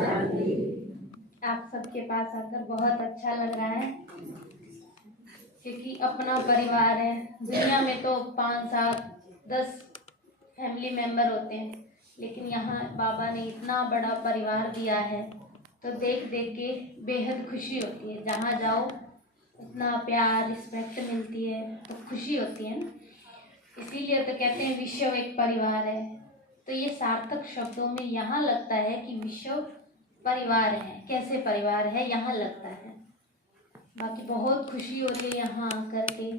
आप सबके पास आकर बहुत अच्छा लग रहा है, क्योंकि अपना परिवार है। दुनिया में तो 5, 7, 10 फैमिली मेंबर होते हैं, लेकिन यहाँ बाबा ने इतना बड़ा परिवार दिया है, तो देख देख के बेहद खुशी होती है। जहाँ जाओ उतना प्यार, रिस्पेक्ट मिलती है, तो खुशी होती है ना। इसीलिए तो कहते हैं विश्व एक परिवार है। तो ये सार्थक शब्दों में यहाँ लगता है कि विश्व परिवार है। कैसे परिवार है यहाँ लगता है। बाकी बहुत खुशी हो रही है यहाँ आकर के।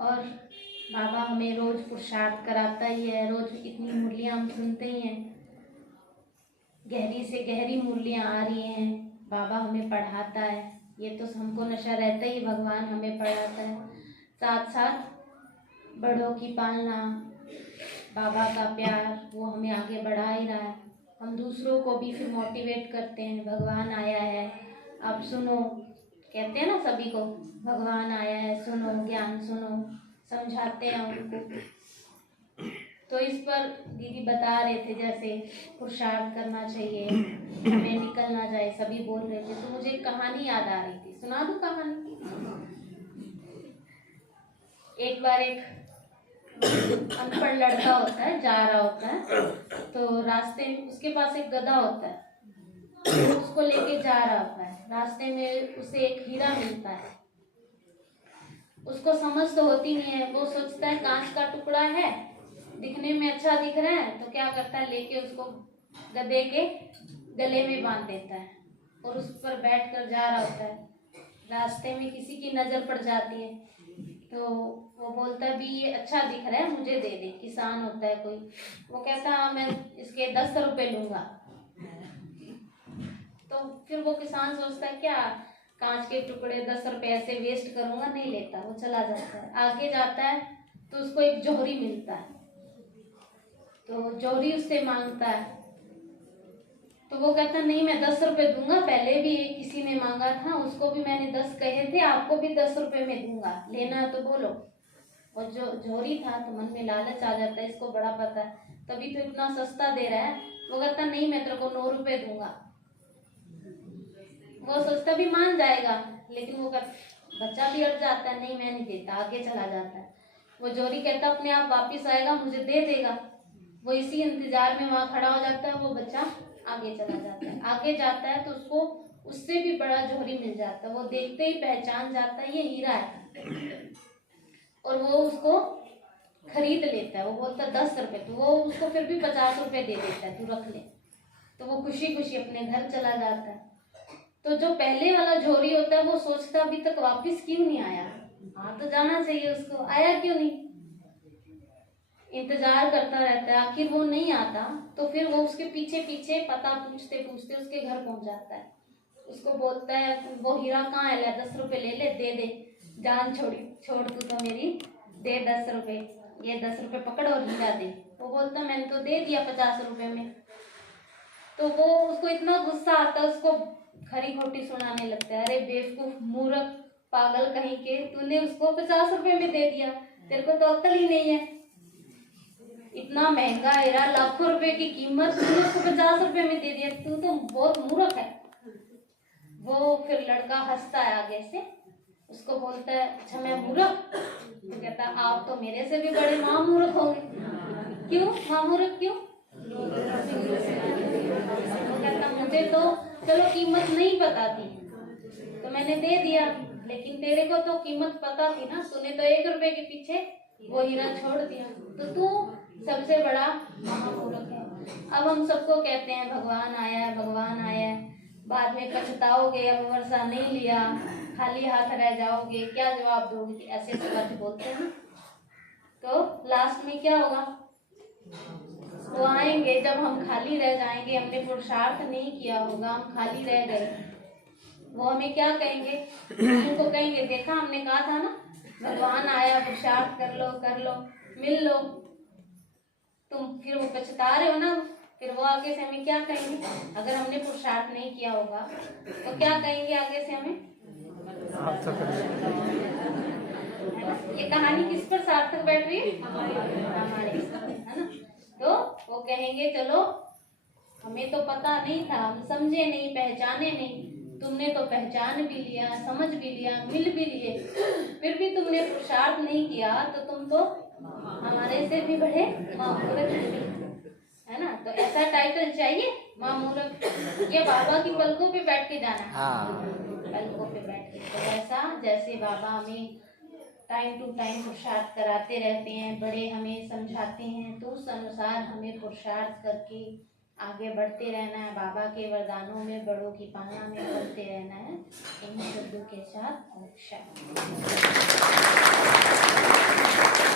और बाबा हमें रोज पुरुषार्थ कराता ही है। रोज इतनी मुरलियाँ हम सुनते ही हैं, गहरी से गहरी मुरलियाँ आ रही हैं। बाबा हमें पढ़ाता है, ये तो हमको नशा रहता ही, भगवान हमें पढ़ाता है। साथ साथ बड़ों की पालना, बाबा का प्यार, वो हमें आगे बढ़ा ही रहा है। हम दूसरों को भी फिर मोटिवेट करते हैं, भगवान आया है आप सुनो। कहते हैं ना सभी को, भगवान आया है सुनो, ज्ञान सुनो, समझाते हैं उनको। तो इस पर दीदी बता रहे थे जैसे पुरुषार्थ करना चाहिए, हमें निकलना जाए, सभी बोल रहे थे। तो मुझे एक कहानी याद आ रही थी, सुना दूं कहानी? एक बार एक अनपढ़ लड़का होता है, जा रहा होता है, तो रास्ते में उसके पास एक गधा होता है, तो उसको लेके जा रहा होता है। रास्ते में उसे एक हीरा मिलता है। उसको समझ तो होती नहीं है, वो सोचता है कांच का टुकड़ा है, दिखने में अच्छा दिख रहा है, तो क्या करता है, लेके उसको गधे के गले में बांध देता है और उस पर बैठ कर जा रहा होता है। रास्ते में किसी की नज़र पड़ जाती है, तो वो बोलता है भी ये अच्छा दिख रहा है, मुझे दे दे। किसान होता है कोई, वो कहता है मैं इसके 10 रुपए लूँगा। तो फिर वो किसान सोचता है क्या कांच के टुकड़े 10 रुपए ऐसे वेस्ट करूँगा, नहीं लेता, वो चला जाता है। आगे जाता है तो उसको एक जौहरी मिलता है, तो जौहरी उससे मांगता है, तो वो कहता है नहीं मैं 10 रुपए दूंगा, पहले भी एक किसी ने मांगा था, उसको भी मैंने 10 कहे थे, आपको भी 10 रुपए में दूंगा, लेना है तो बोलो। और जो जौहरी था तो मन में लालच आ जाता है, इसको बड़ा पता है, तभी तो इतना सस्ता दे रहा है। वो कहता नहीं मैं तेरे को 9 रुपए दूंगा। वो सोचता भी मान जाएगा, लेकिन वो बच्चा भी अड़ जाता है, नहीं मैं नहीं देता, आगे चला जाता है। वो जौहरी कहता अपने आप वापिस आएगा, मुझे दे देगा। वो इसी इंतजार में वहां खड़ा हो जाता है, वो बच्चा आगे चला जाता है। आगे जाता है तो उसको उससे भी बड़ा जौहरी मिल जाता है। वो देखते ही पहचान जाता है ये हीरा है, और वो उसको खरीद लेता है। वो बोलता है 10 रुपए, तो वो उसको फिर भी 50 रुपए दे देता है, तू रख ले। तो वो खुशी खुशी अपने घर चला जाता है। तो जो पहले वाला जौहरी होता है वो सोचता अभी तक वापिस क्यों नहीं आया, हाँ तो जाना चाहिए उसको, आया क्यों नहीं, इंतजार करता रहता है। आखिर वो नहीं आता, तो फिर वो उसके पीछे पीछे पता पूछते पूछते उसके घर पहुंच जाता है। उसको बोलता है वो हीरा कहाँ है, ले 10 रुपए ले ले, दे दे, जान छोड़ तू तो मेरी, दे 10 रुपए, ये 10 रुपए पकड़ और हीरा दे। वो बोलता मैंने तो दे दिया 50 रुपए में। तो वो उसको इतना गुस्सा आता है, उसको खरी खोटी सुनाने लगता है, अरे बेवकूफ, मूर्ख, पागल कहीं के, तूने उसको 50 रुपए में दे दिया, तेरे को तो अक्ल ही नहीं है। इतना महंगा हीरा, लाखों रुपए की कीमत, तूने उसको 50 रुपए में दे दिया, तू तो बहुत मूर्ख है। वो फिर लड़का हंसता है आगे से, उसको बोलता है अच्छा मैं मूर्ख? तो कहता आप तो मेरे से भी बड़े महामूर्ख होंगे। क्यों महामूर्ख क्यों? कहता मुझे तो चलो कीमत नहीं पता थी तो मैंने दे दिया, लेकिन तेरे को तो कीमत पता थी ना, तूने तो 1 रुपए के पीछे वो हीरा छोड़ दिया, तो तू सबसे बड़ा महामूर्ख है। अब हम सबको कहते हैं भगवान आया है, भगवान आया है, बाद में पछताओगे, अब वर्षा नहीं लिया, खाली हाथ रह जाओगे, क्या जवाब दोगे? ऐसे बातें बोलते हैं। तो लास्ट में क्या होगा, वो आएंगे जब हम खाली रह जाएंगे, हमने पुरुषार्थ नहीं किया होगा, हम खाली रह गए, वो हमें क्या कहेंगे? उनको कहेंगे देखा हमने कहा था ना, भगवान आया, पुरुषार्थ कर लो, मिल लो। तुम फिर वो पछता रहे हो ना, फिर वो आगे से हमें क्या कहेंगे? अगर हमने पुरुषार्थ नहीं किया होगा तो क्या कहेंगे आगे से हमें? ये कहानी किस पर सार्थक बैठ रही है? हमारे, है ना? तो वो कहेंगे चलो हमें तो पता नहीं था, हम समझे नहीं, पहचाने नहीं, तुमने तो पहचान भी लिया, समझ भी लिया, मिल भी लिए, फिर भी तुमने पुरुषार्थ नहीं किया, तो तुम तो हमारे से भी बड़े महामूर्ख है ना। तो ऐसा टाइटल चाहिए महामूर्ख, ये बाबा की पलकों पे बैठ के जाना है। हाँ। पलकों पे बैठ के, तो ऐसा जैसे बाबा हमें टाइम टू टाइम पुरुषार्थ कराते रहते हैं, बड़े हमें समझाते हैं, तो उस अनुसार हमें पुरुषार्थ करके आगे बढ़ते रहना है, बाबा के वरदानों में, बड़ों की पालना में बढ़ते रहना है। इन शब्दों के साथ